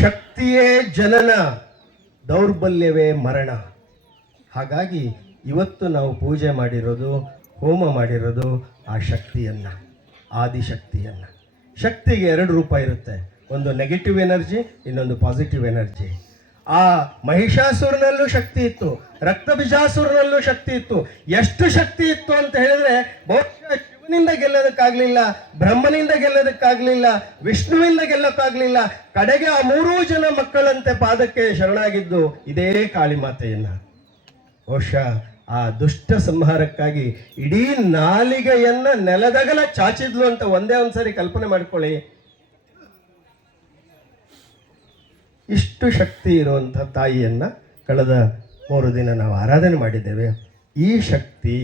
ಶಕ್ತಿಯೇ ಜನನ, ದೌರ್ಬಲ್ಯವೇ ಮರಣ. ಹಾಗಾಗಿ ಇವತ್ತು ನಾವು ಪೂಜೆ ಮಾಡಿರೋದು, ಹೋಮ ಮಾಡಿರೋದು ಆ ಶಕ್ತಿಯನ್ನು, ಆದಿಶಕ್ತಿಯನ್ನು. ಶಕ್ತಿಗೆ ಎರಡು ರೂಪ ಇರುತ್ತೆ. ಒಂದು ನೆಗೆಟಿವ್ ಎನರ್ಜಿ ಇನ್ನೊಂದು ಪಾಸಿಟಿವ್ ಎನರ್ಜಿ ಆ ಮಹಿಷಾಸುರನಲ್ಲೂ ಶಕ್ತಿ ಇತ್ತು ರಕ್ತ ಬಿಜಾಸುರನಲ್ಲೂ ಶಕ್ತಿ ಇತ್ತು. ಎಷ್ಟು ಶಕ್ತಿ ಇತ್ತು ಅಂತ ಹೇಳಿದ್ರೆ ಬಹುಶಃ ಗೆಲ್ಲೋದಕ್ಕಾಗ್ಲಿಲ್ಲ, ಬ್ರಹ್ಮನಿಂದ ಗೆಲ್ಲೋದಕ್ಕಾಗ್ಲಿಲ್ಲ, ವಿಷ್ಣುವಿಂದ ಗೆಲ್ಲಕ್ಕಾಗ್ಲಿಲ್ಲ, ಕಡೆಗೆ ಆ ಮೂರೂ ಜನ ಮಕ್ಕಳಂತೆ ಪಾದಕ್ಕೆ ಶರಣಾಗಿದ್ದು ಇದೇ ಕಾಳಿಮಾತೆಯನ್ನ ಬಹುಶಃ ಆ ದುಷ್ಟ ಸಂಹಾರಕ್ಕಾಗಿ ಇಡೀ ನಾಲಿಗೆಯನ್ನ ನೆಲದಗಲ ಚಾಚಿದ್ಲು ಅಂತ ಒಂದೇ ಒಂದ್ಸರಿ ಕಲ್ಪನೆ ಮಾಡ್ಕೊಳ್ಳಿ. ಇಷ್ಟು ಶಕ್ತಿ ಇರುವಂಥ ತಾಯಿಯನ್ನ ಕಳೆದ ಮೂರು ದಿನ ನಾವು ಆರಾಧನೆ ಮಾಡಿದ್ದೇವೆ. ಈ ಶಕ್ತಿ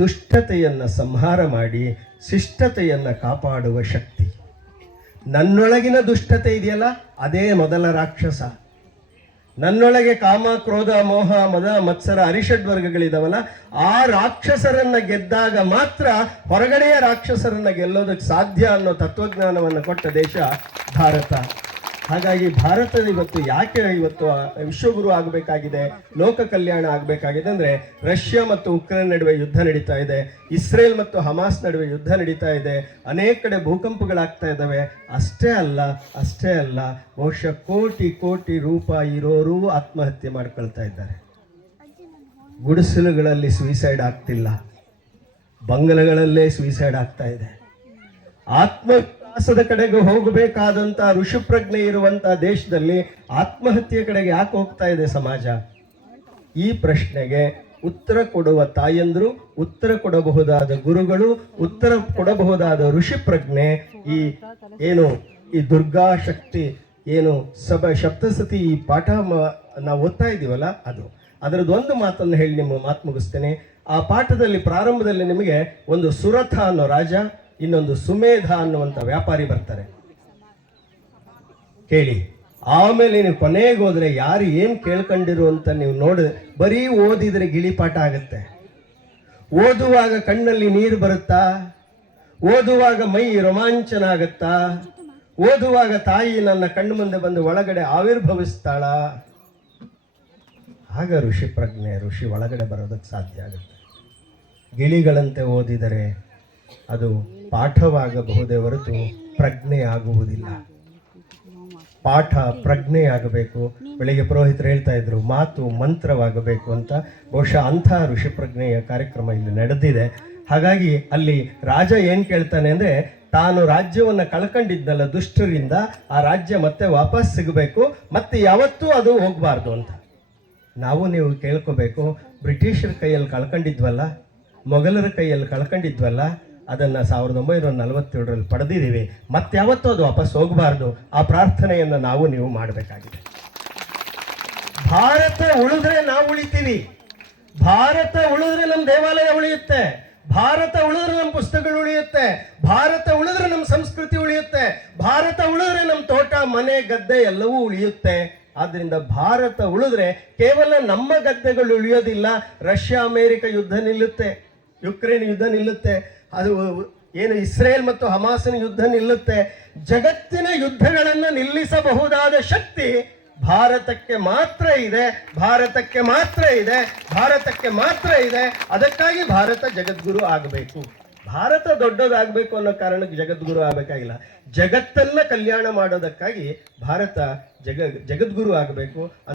ದುಷ್ಟತೆಯನ್ನು ಸಂಹಾರ ಮಾಡಿ ಶಿಷ್ಟತೆಯನ್ನು ಕಾಪಾಡುವ ಶಕ್ತಿ. ನನ್ನೊಳಗಿನ ದುಷ್ಟತೆ ಇದೆಯಲ್ಲ, ಅದೇ ಮೊದಲ ರಾಕ್ಷಸ. ನನ್ನೊಳಗೆ ಕಾಮ, ಕ್ರೋಧ, ಮೋಹ, ಮದ, ಮತ್ಸರ, ಅರಿಷಡ್ ವರ್ಗಗಳಿದಾವಲ್ಲ, ಆ ರಾಕ್ಷಸರನ್ನ ಗೆದ್ದಾಗ ಮಾತ್ರ ಹೊರಗಡೆಯ ರಾಕ್ಷಸರನ್ನ ಗೆಲ್ಲೋದಕ್ಕೆ ಸಾಧ್ಯ ಅನ್ನೋ ತತ್ವಜ್ಞಾನವನ್ನು ಕೊಟ್ಟ ದೇಶ ಭಾರತ. ಹಾಗಾಗಿ ಭಾರತದ ಇವತ್ತು ಯಾಕೆ ಇವತ್ತು ವಿಶ್ವಗುರು ಆಗಬೇಕಾಗಿದೆ, ಲೋಕ ಕಲ್ಯಾಣ ಆಗಬೇಕಾಗಿದೆ ಅಂದರೆ ರಷ್ಯಾ ಮತ್ತು ಉಕ್ರೇನ್ ನಡುವೆ ಯುದ್ಧ ನಡೀತಾ ಇದೆ, ಇಸ್ರೇಲ್ ಮತ್ತು ಹಮಾಸ್ ನಡುವೆ ಯುದ್ಧ ನಡೀತಾ ಇದೆ, ಅನೇಕ ಕಡೆ ಭೂಕಂಪಗಳಾಗ್ತಾ ಇದ್ದಾವೆ. ಅಷ್ಟೇ ಅಲ್ಲ ಅಷ್ಟೇ ಅಲ್ಲ, ಬಹುಶಃ ಕೋಟಿ ಕೋಟಿ ರೂಪಾಯಿ ಇರೋರು ಆತ್ಮಹತ್ಯೆ ಮಾಡ್ಕೊಳ್ತಾ ಇದ್ದಾರೆ. ಗುಡಿಸಲುಗಳಲ್ಲಿ ಸುಯಿಸೈಡ್ ಆಗ್ತಿಲ್ಲ. ಬಂಗಲಗಳಲ್ಲೇ ಸುಯಿಸೈಡ್ ಆಗ್ತಾ ಇದೆ. ಆತ್ಮವಿಶ್ವಾಸದ ಕಡೆಗೆ ಹೋಗಬೇಕಾದಂತ ಋಷಿಪ್ರಜ್ಞೆ ಇರುವಂತ ದೇಶದಲ್ಲಿ ಆತ್ಮಹತ್ಯೆ ಕಡೆಗೆ ಯಾಕೆ ಹೋಗ್ತಾ ಇದೆ ಸಮಾಜ? ಈ ಪ್ರಶ್ನೆಗೆ ಉತ್ತರ ಕೊಡುವ ತಾಯಂದ್ರು, ಉತ್ತರ ಕೊಡಬಹುದಾದ ಗುರುಗಳು, ಉತ್ತರ ಕೊಡಬಹುದಾದ ಋಷಿಪ್ರಜ್ಞೆ ಈ ಏನು, ಈ ದುರ್ಗಾ ಶಕ್ತಿ ಏನು ಸಭ ಸಪ್ತಸತಿ ಈ ಪಾಠ ನಾವು ಓದ್ತಾ ಇದೀವಲ್ಲ ಅದು. ಅದರದ್ದು ಒಂದು ಮಾತನ್ನು ಹೇಳಿ ನಿಮ್ಮ ಮಾತು ಮುಗಿಸ್ತೇನೆ. ಆ ಪಾಠದಲ್ಲಿ ಪ್ರಾರಂಭದಲ್ಲಿ ನಿಮಗೆ ಒಂದು ಸುರಥ ಅನ್ನೋ ರಾಜ ಇನ್ನೊಂದು ಸುಮೇಧ ಅನ್ನುವಂಥ ವ್ಯಾಪಾರಿ ಬರ್ತಾರೆ. ಕೇಳಿ, ಆಮೇಲೆ ನೀವು ಕೊನೆಗೆ ಹೋದರೆ ಯಾರು ಏನು ಕೇಳ್ಕೊಂಡಿರು ಅಂತ ನೀವು ನೋಡಿ ಬರೀ ಓದಿದ್ರೆ ಗಿಳಿಪಾಠ ಆಗುತ್ತೆ. ಓದುವಾಗ ಕಣ್ಣಲ್ಲಿ ನೀರು ಬರುತ್ತಾ? ಓದುವಾಗ ಮೈ ರೋಮಾಂಚನ ಆಗುತ್ತಾ ಓದುವಾಗ ತಾಯಿ ನನ್ನ ಕಣ್ಣು ಮುಂದೆ ಬಂದು ಒಳಗಡೆ ಆವಿರ್ಭವಿಸ್ತಾಳ? ಆಗ ಋಷಿ ಪ್ರಜ್ಞೆ, ಋಷಿ ಒಳಗಡೆ ಬರೋದಕ್ಕೆ ಸಾಧ್ಯ ಆಗುತ್ತೆ. ಗಿಳಿಗಳಂತೆ ಓದಿದರೆ ಅದು ಪಾಠವಾಗಬಹುದೇ ಹೊರತು ಪ್ರಜ್ಞೆ ಆಗುವುದಿಲ್ಲ. ಪಾಠ ಪ್ರಜ್ಞೆ ಆಗಬೇಕು. ಬೆಳಿಗ್ಗೆ ಪುರೋಹಿತರು ಹೇಳ್ತಾ ಇದ್ರು, ಮಾತು ಮಂತ್ರವಾಗಬೇಕು ಅಂತ. ಬಹುಶಃ ಅಂಥ ಋಷಿ ಪ್ರಜ್ಞೆಯ ಕಾರ್ಯಕ್ರಮ ಇಲ್ಲಿ ನಡೆದಿದೆ. ಹಾಗಾಗಿ ಅಲ್ಲಿ ರಾಜ ಏನು ಕೇಳ್ತಾನೆ ಅಂದ್ರೆ, ತಾನು ರಾಜ್ಯವನ್ನು ಕಳ್ಕೊಂಡಿದ್ನಲ್ಲ ದುಷ್ಟರಿಂದ, ಆ ರಾಜ್ಯ ಮತ್ತೆ ವಾಪಸ್ ಸಿಗಬೇಕು, ಮತ್ತೆ ಯಾವತ್ತೂ ಅದು ಹೋಗಬಾರ್ದು ಅಂತ. ನಾವು ನೀವು ಕೇಳ್ಕೋಬೇಕು, ಬ್ರಿಟಿಷರ ಕೈಯಲ್ಲಿ ಕಳ್ಕೊಂಡಿದ್ವಲ್ಲ, ಮೊಘಲರ ಕೈಯಲ್ಲಿ ಕಳ್ಕೊಂಡಿದ್ವಲ್ಲ ಅದನ್ನ ಸಾವಿರದ ಒಂಬೈನೂರ ನಲವತ್ತೇಳರಲ್ಲಿ ಪಡೆದಿದ್ದೀವಿ. ಮತ್ಯಾವತ್ತೂ ಅದು ವಾಪಸ್ ಹೋಗಬಾರ್ದು. ಆ ಪ್ರಾರ್ಥನೆಯನ್ನು ನಾವು ನೀವು ಮಾಡಬೇಕಾಗಿದೆ. ಭಾರತ ಉಳಿದ್ರೆ ನಾವು ಉಳಿತೀವಿ. ಭಾರತ ಉಳಿದ್ರೆ ನಮ್ಮ ದೇವಾಲಯ ಉಳಿಯುತ್ತೆ. ಭಾರತ ಉಳಿದ್ರೆ ನಮ್ಮ ಪುಸ್ತಕಗಳು ಉಳಿಯುತ್ತೆ. ಭಾರತ ಉಳಿದ್ರೆ ನಮ್ಮ ಸಂಸ್ಕೃತಿ ಉಳಿಯುತ್ತೆ. ಭಾರತ ಉಳಿದ್ರೆ ನಮ್ಮ ತೋಟ, ಮನೆ, ಗದ್ದೆ ಎಲ್ಲವೂ ಉಳಿಯುತ್ತೆ. ಆದ್ದರಿಂದ ಭಾರತ ಉಳಿದ್ರೆ ಕೇವಲ ನಮ್ಮ ಗದ್ದೆಗಳು ಉಳಿಯೋದಿಲ್ಲ. ರಷ್ಯಾ, ಅಮೇರಿಕ ಯುದ್ಧ ನಿಲ್ಲುತ್ತೆ. ಯುಕ್ರೇನ್ ಯುದ್ಧ ನಿಲ್ಲುತ್ತೆ. ಅದು ಏನು ಇಸ್ರೇಲ್ ಮತ್ತು ಹಮಾಸಿನ ಯುದ್ಧ ನಿಲ್ಲುತ್ತೆ? ಜಗತ್ತಿನ ಯುದ್ಧಗಳನ್ನು ನಿಲ್ಲಿಸಬಹುದಾದ ಶಕ್ತಿ ಭಾರತಕ್ಕೆ ಮಾತ್ರ ಇದೆ, ಭಾರತಕ್ಕೆ ಮಾತ್ರ ಇದೆ, ಭಾರತಕ್ಕೆ ಮಾತ್ರ ಇದೆ. ಅದಕ್ಕಾಗಿ ಭಾರತ ಜಗದ್ಗುರು ಆಗಬೇಕು. ಭಾರತ ದೊಡ್ಡದಾಗಬೇಕು ಅನ್ನೋ ಕಾರಣಕ್ಕೆ ಜಗದ್ಗುರು ಆಗಬೇಕಾಗಿಲ್ಲ. ಜಗತ್ತನ್ನ ಕಲ್ಯಾಣ ಮಾಡೋದಕ್ಕಾಗಿ ಭಾರತ ಜಗ, ಜಗದ್ಗುರು ಆಗಬೇಕು.